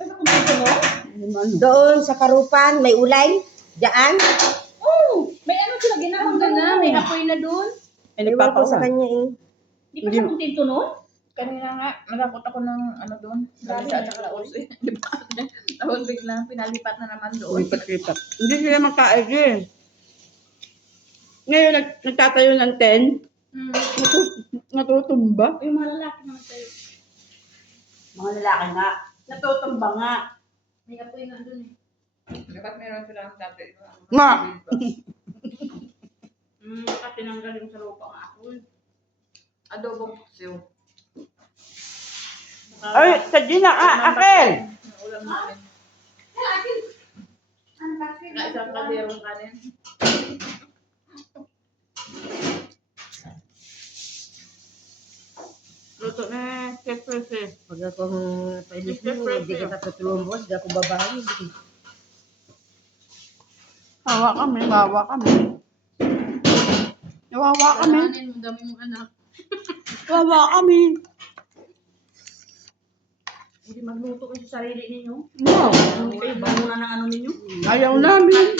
Ano kung dito mo? Doon sa Karupan, may ulay. Diyan. Oh, may ano sila ginawang na, may apoy na doon. Iwan ko sa kanya eh. Di ba sa kontento noon? Kanina nga, nakakot ako ng ano doon. Grabe, Sa tsaka laos eh. Di ba? Tapos biglang pinalipat na naman doon. Lipat-lipat. Hindi sila magkaig eh. Ngayon, nagtatayo ng tent. Natutumba. Yung mga lalaki naman tayo. Mga lalaki nga. Natutumba nga. May apoy na doon eh. Dapat meron silang dati. Nga! Kasi tinanggal yung sa lupa ng apoy. Adobong siyo. Ay, sa Gina ka, Akel! Ulam namin. Ano ba? Isang kalderong kanin. Luto na, Chef Prese. Pag akong pailis mo, hindi kita tutulong boss, hindi ako babae. Wawa kami, wawa kami. Wawa kami. Kalahanin mo dami mong anak. Wawa kami. Hindi magluto kayo sa sarili ninyo. No. Hindi kayo bangunan ng ano ninyo. Ayaw namin.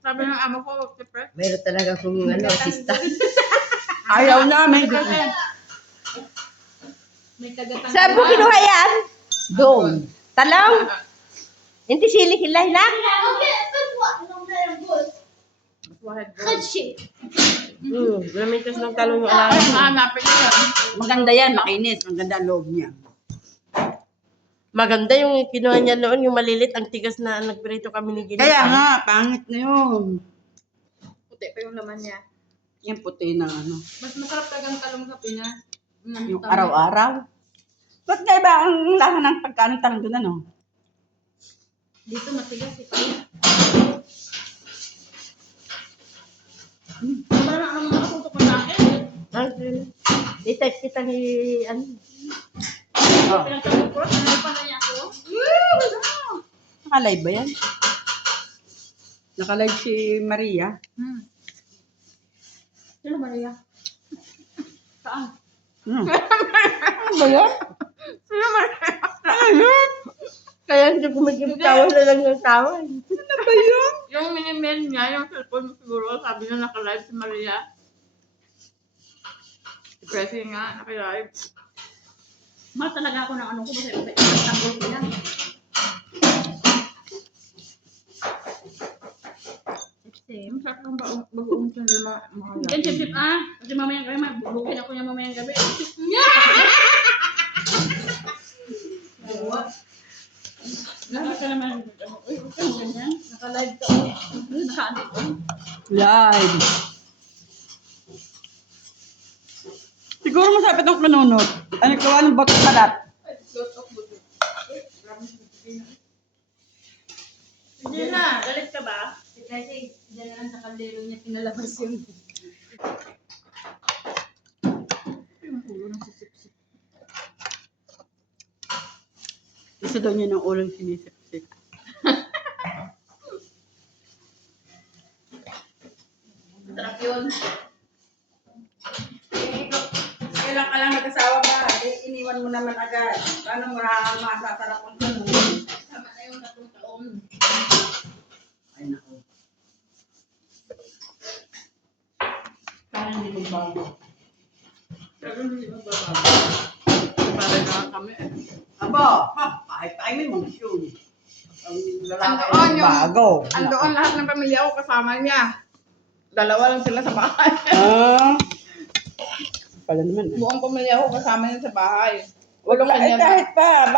Sabi ng amo ko, Chef Prese. Meron talaga akong assistant. Ayaw namin. May kagatang. Saan mo kinuha yan? Doon. Talaw? Hindi sili kilay lang? Lamintas ng talong yung alam. Hanapin niyo yan. Maganda yan, makinis. Maganda ang loob niya. Maganda yung kinuha niya noon, yung malilit, ang tigas na nagprito kami ni Gina. Kaya nga, pangit na yun. Puti pa yung laman niya. Yung puti na ano. Mas masarap talagang talong sa Pinas. Yung araw-araw. Ba't nga iba ang lasa ng pagkaano talong doon ano? Dito matigas eh. Parang ang mga natutok ko sa akin. I-type kita ni, ano, Oh. Pinagsagot ko, ano pa na niya ako? Nakalive ba yan? Nakalive si Maria. Sino Maria? Saan? Ano ba yan? kaya hindi ko magkitawa na lang ng tawa. Ano ba yun? Yung mini-mail niya, yung cellphone mo siguro, sabi na naka-live si Maria. Si Presi nga, naka-live. Mahal talaga ako ng ano ko kasi tanggol ko yan. Ang sarap ng bagoong sa mga Yan, sip kasi mamayang gabi, magbukay ako niya mamayang gabi. Lahat ka naman. Uy, huwag kang ganyan. Naka-live ka. Naka-ano ko. Live. Siguro masapit ang kanunod. Ano gawa ng bato kalat? Hindi na, galit ka ba? Kasi dyan na lang sa kaldero niya pinalabas yung... Gusto daw niya ng ulang sinisip-sip. Sarap yun. Kailan ka lang nag-asawa ba? Iniwan mo naman agad. Paano mo masasarap ang ganun? Tama na yung 3 taon. Ay, naku. Parang hindi magbago. Sabi hindi magbabago. Para na kami eh. Aba, ha, kahit may mga yun. Ang lalaki Andoon ay yung- bago. Andoon lahat ng pamilya ko kasama niya. Dalawa lang sila sa bahay. Ah. Pala naman. Buong pamilya ko kasama niya sa bahay. Wag lang, kahit pa.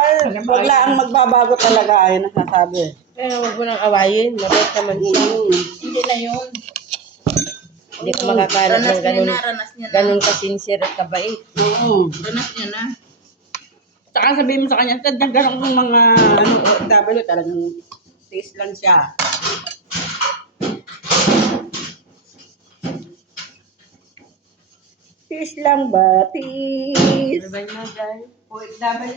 Wag lang magbabago talaga. Ayun ang nasasabi. Kaya huwag mo nang awayin, mabait naman siya. Hindi na yun. Hindi ka makakalat ng ganun, Ranas niya na. ganun ka-sincere at kabait. Oo. Ranas niya na. Saka sabihin mo sa kanya, ganun kong mga OFW, talagang tiis lang siya. Tiis lang ba? Tiis. Sabay na dahil. OFW,